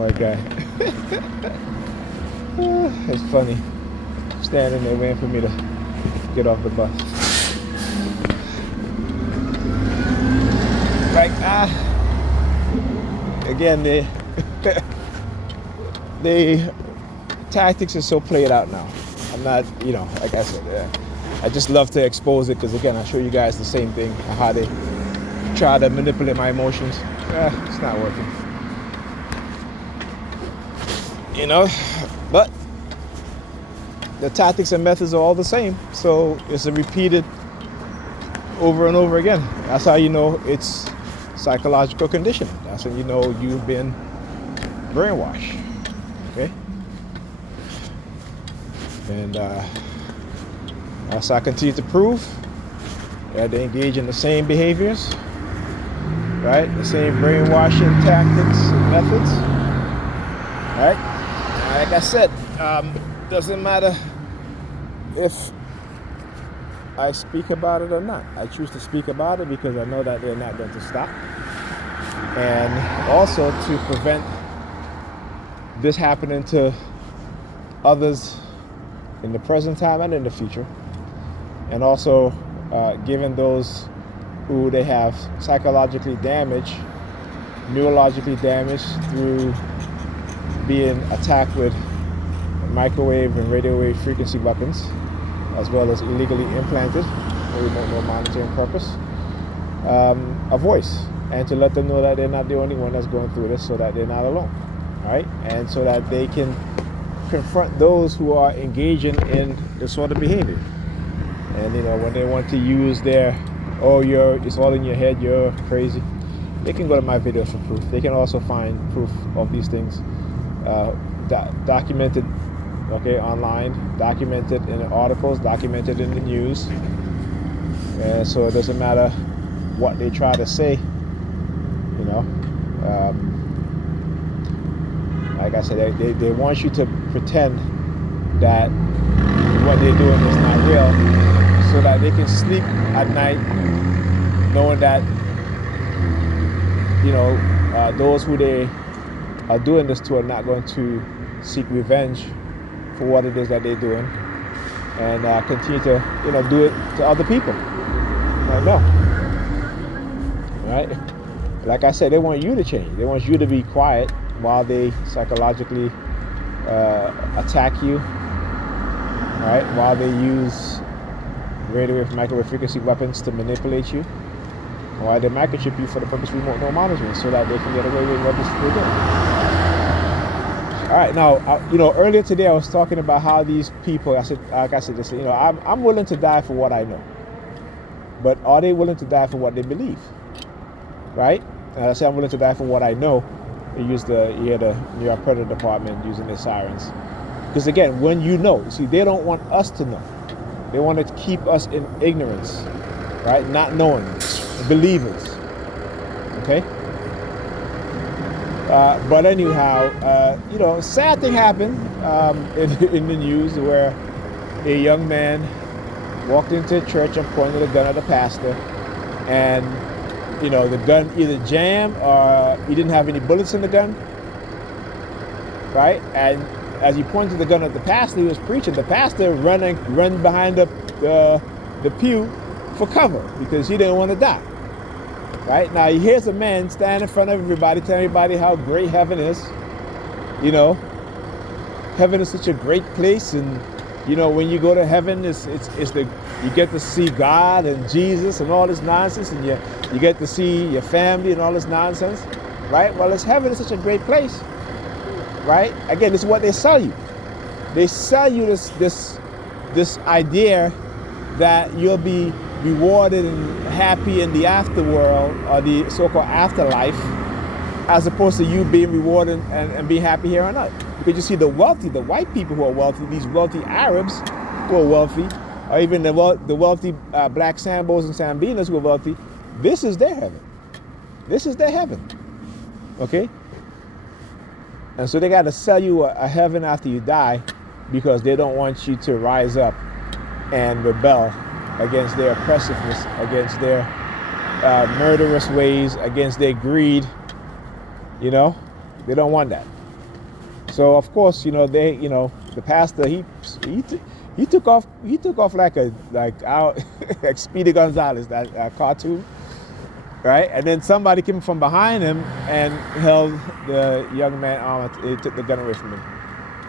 White guy. It's funny. Standing there waiting for me to get off the bus. Like, again, the tactics are so played out now. I'm not, like I said, I just love to expose it because, again, I show you guys the same thing, how they try to manipulate my emotions. It's not working. But the tactics and methods are all the same. So it's a repeated over and over again. That's how you know it's psychological conditioning. That's when you know you've been brainwashed. Okay? And as I continue to prove that they engage in the same behaviors, right? The same brainwashing tactics and methods, right? Like I said, doesn't matter if I speak about it or not. I choose to speak about it because I know that they're not going to stop. And also to prevent this happening to others in the present time and in the future. And also giving those who they have psychologically damaged, neurologically damaged through being attacked with microwave and radio wave frequency weapons, as well as illegally implanted for remote monitoring purpose, a voice, and to let them know that they're not the only one that's going through this, so that they're not alone, right? And so that they can confront those who are engaging in this sort of behavior. And when they want to use their, it's all in your head, you're crazy, they can go to my videos for proof. They can also find proof of these things documented, online, documented in articles, documented in the news. And so it doesn't matter what they try to say, like I said, they want you to pretend that what they're doing is not real, so that they can sleep at night knowing that those who they are doing this to are not going to seek revenge for what it is that they're doing, and continue to do it to other people. Like, no, right? Like I said, they want you to change. They want you to be quiet while they psychologically attack you, right? While they use radio wave, microwave frequency weapons to manipulate you, while they microchip you for the purpose of remote monitoring, so that they can get away with what they're doing. All right, now, earlier today I was talking about how these people, I'm willing to die for what I know, but are they willing to die for what they believe? Right? I say I'm willing to die for what I know. You hear the NY Predators Department using their sirens. Because again, when they don't want us to know. They want to keep us in ignorance, right? Not knowing, believers. Okay? But anyhow, sad thing happened in the news where a young man walked into a church and pointed a gun at the pastor, and the gun either jammed or he didn't have any bullets in the gun, right? And as he pointed the gun at the pastor, he was preaching. The pastor run behind the pew for cover because he didn't want to die. Right? Now, here's a man standing in front of everybody, telling everybody how great heaven is. Heaven is such a great place, and when you go to heaven, you get to see God and Jesus and all this nonsense, and you get to see your family and all this nonsense, right? Well, heaven is such a great place, right? Again, this is what they sell you. They sell you this idea that you'll be rewarded and happy in the afterworld, or the so-called afterlife, as opposed to you being rewarded and being happy here on earth. Because you see the white people who are wealthy, these wealthy Arabs who are wealthy, or even the wealthy black Sambos and Sambinas who are wealthy, this is their heaven. This is their heaven. Okay? And so they got to sell you a heaven after you die, because they don't want you to rise up and rebel against their oppressiveness, against their murderous ways, against their greed. They don't want that. So of course, the pastor he took off like our like Speedy Gonzales, that cartoon, right? And then somebody came from behind him and held the young man arm. He took the gun away from him,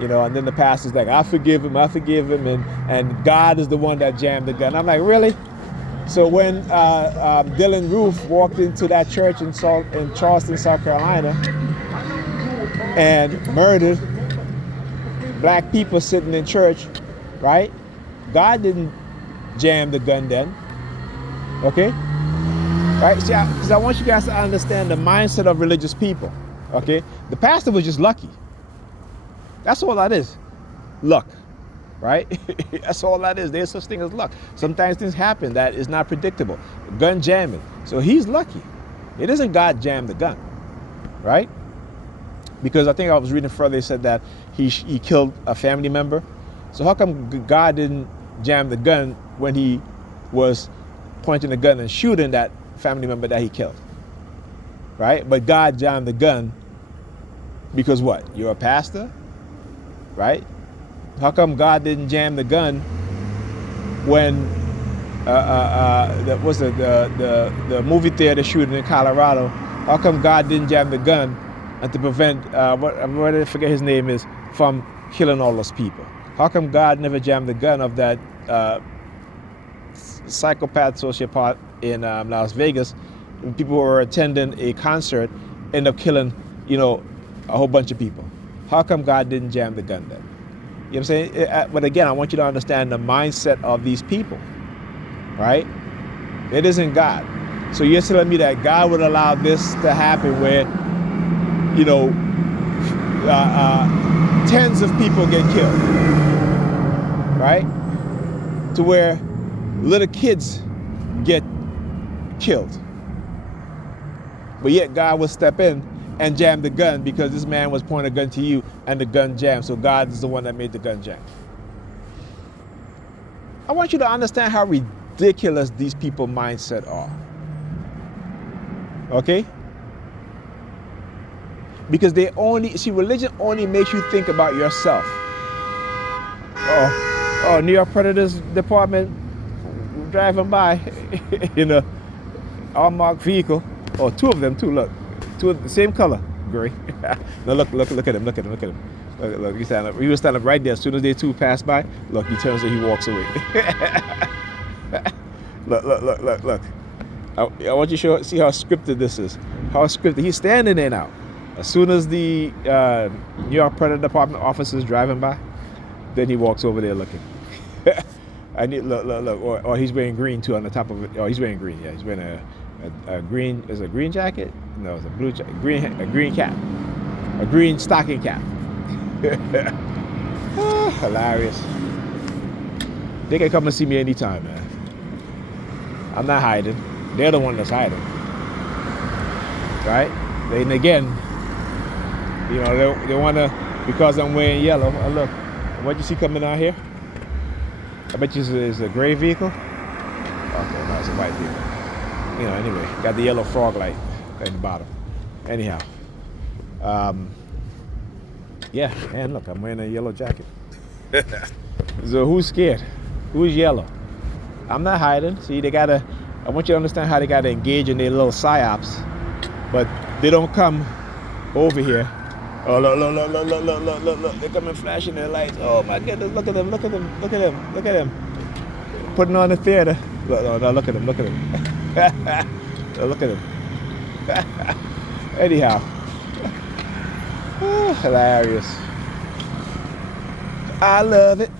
And then the pastor's like, I forgive him, and God is the one that jammed the gun. I'm like, really? So when Dylan Roof walked into that church in Charleston, South Carolina, and murdered black people sitting in church, right? God didn't jam the gun then, okay? Right? See, because I want you guys to understand the mindset of religious people, okay? The pastor was just lucky. That's all that is, luck, right? That's all that is. There's such thing as luck. Sometimes things happen that is not predictable. Gun jamming. So he's lucky. It isn't God jammed the gun, right? Because I think I was reading further, they said that he killed a family member. So how come God didn't jam the gun when he was pointing the gun and shooting that family member that he killed, right? But God jammed the gun because what? You're a pastor, right? How come God didn't jam the gun when the movie theater shooting in Colorado? How come God didn't jam the gun and to prevent what I forget his name is from killing all those people? How come God never jammed the gun of that psychopath sociopath in Las Vegas? When people who were attending a concert end up killing, a whole bunch of people. How come God didn't jam the gun then? You know what I'm saying? But again, I want you to understand the mindset of these people, right? It isn't God. So you're telling me that God would allow this to happen where, tens of people get killed, right? To where little kids get killed. But yet God will step in and jam the gun because this man was pointing a gun to you and the gun jammed. So God is the one that made the gun jam. I want you to understand how ridiculous these people's mindset are. Okay? Because religion only makes you think about yourself. Oh, New York Predators Department driving by, unmarked vehicle. Oh, two of them too, look. Two of the same color, gray. No, look at him. Look, he stand up. He was standing up right there. As soon as they two pass by, look, he turns and he walks away. Look. I want you to see how scripted this is. How scripted. He's standing there now. As soon as the New York Predator Department officer is driving by, then he walks over there looking. Look. Or he's wearing green too on the top of it. Oh, he's wearing green. Yeah, he's wearing a green. Is it a green jacket? No, it's a blue jacket. A green cap. A green stocking cap. Hilarious. They can come and see me anytime, man. I'm not hiding. They're the one that's hiding. Right? Then again, they want to, because I'm wearing yellow. Oh, look, what you see coming out here? I bet you it's a gray vehicle. Okay, no, it's a white vehicle. Anyway, got the yellow frog light at the bottom. Anyhow, yeah, and look, I'm wearing a yellow jacket. So who's scared? Who's yellow? I'm not hiding. See, I want you to understand how they gotta engage in their little psyops, but they don't come over here. Oh, look, they're coming flashing their lights. Oh my goodness, look at them. Putting on the theater. Look at them. Look at them. Anyhow. Hilarious. I love it.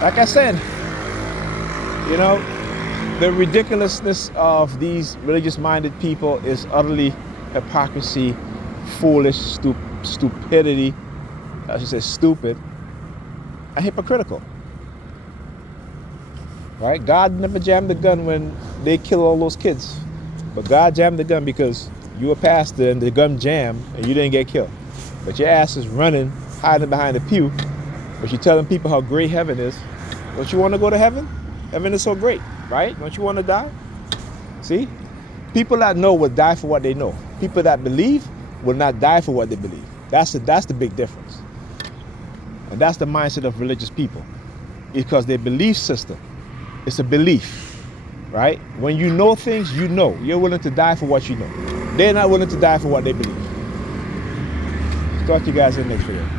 Like I said, the ridiculousness of these religious-minded people is utterly hypocrisy, foolish, stupidity. I should say stupid and hypocritical. Right? God never jammed the gun when they kill all those kids. But God jammed the gun because you a pastor and the gun jammed and you didn't get killed. But your ass is running, hiding behind a pew, but you're telling people how great heaven is. Don't you want to go to heaven? Heaven is so great, right? Don't you want to die? See? People that know will die for what they know. People that believe will not die for what they believe. That's the big difference. And that's the mindset of religious people. Because their belief system, it's a belief, right? When you know things, you know. You're willing to die for what you know. They're not willing to die for what they believe. Talk to you guys in the next video.